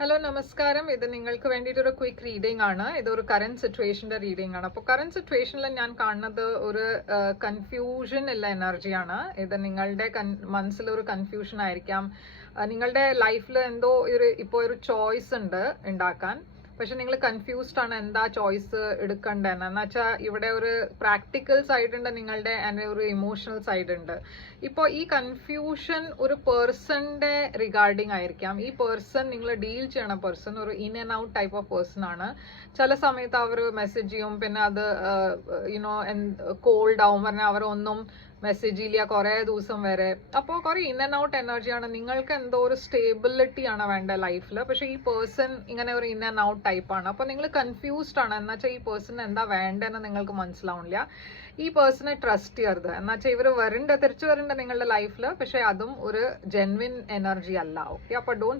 Hello നമസ്കാരം. ഇത് നിങ്ങൾക്ക് വേണ്ടിയിട്ടൊരു ക്വിക്ക് റീഡിംഗ് ആണ്. ഇതൊരു കറന്റ് സിറ്റുവേഷന്റെ റീഡിംഗ് ആണ്. അപ്പോൾ കറന്റ് സിറ്റുവേഷനിൽ ഞാൻ കാണുന്നത് ഒരു കൺഫ്യൂഷൻ ഉള്ള എനർജിയാണ്. ഇത് നിങ്ങളുടെ മനസ്സിലൊരു കൺഫ്യൂഷൻ ആയിരിക്കാം. നിങ്ങളുടെ ലൈഫിൽ എന്തോ ഇപ്പോൾ ഒരു ചോയ്സ് ഉണ്ട് ഉണ്ടാക്കാൻ. പക്ഷെ നിങ്ങൾ കൺഫ്യൂസ്ഡ് ആണ് എന്താ ചോയ്സ് എടുക്കേണ്ടതെന്ന്. എന്ന് വെച്ചാൽ ഇവിടെ ഒരു പ്രാക്ടിക്കൽ സൈഡ് ഉണ്ട് നിങ്ങളുടെ, ആൻഡ് ഒരു ഇമോഷണൽ സൈഡ് ഉണ്ട്. ഇപ്പോൾ ഈ കൺഫ്യൂഷൻ ഒരു പേഴ്സന്റെ റിഗാർഡിങ് ആയിരിക്കാം. ഈ പേഴ്സൺ നിങ്ങൾ ഡീൽ ചെയ്യണ പേഴ്സൺ ഒരു in and out type of person ആണ്. ചില സമയത്ത് അവർ മെസ്സേജ് ചെയ്യും, പിന്നെ അത് കോൾഡ് ആവും, പറഞ്ഞാൽ അവരൊന്നും മെസ്സേജ് ഇല്ല കുറേ ദിവസം വരെ. അപ്പോൾ കുറേ ഇൻ ആൻഡ് ഔട്ട് എനർജിയാണ്. നിങ്ങൾക്ക് എന്തോ ഒരു സ്റ്റേബിലിറ്റി ആണ് വേണ്ട ലൈഫിൽ. പക്ഷെ ഈ പേഴ്സൺ ഇങ്ങനെ ഒരു ഇൻ ആൻഡ് ഔട്ട് ടൈപ്പാണ്. അപ്പോൾ നിങ്ങൾ കൺഫ്യൂസ്ഡ് ആണ്. എന്ന് വെച്ചാൽ ഈ പേഴ്സൺ എന്താ വേണ്ടതെന്ന് നിങ്ങൾക്ക് മനസ്സിലാവുന്നില്ല. ഈ പേഴ്സണെ ട്രസ്റ്റ് ചെയ്യരുത്. എന്ന് വെച്ചാൽ ഇവർ തിരിച്ചു വരണ്ട നിങ്ങളുടെ ലൈഫിൽ. പക്ഷെ അതും ഒരു ജെന്വിൻ എനർജി അല്ല. ഓക്കെ, അപ്പോൾ ഡോണ്ട്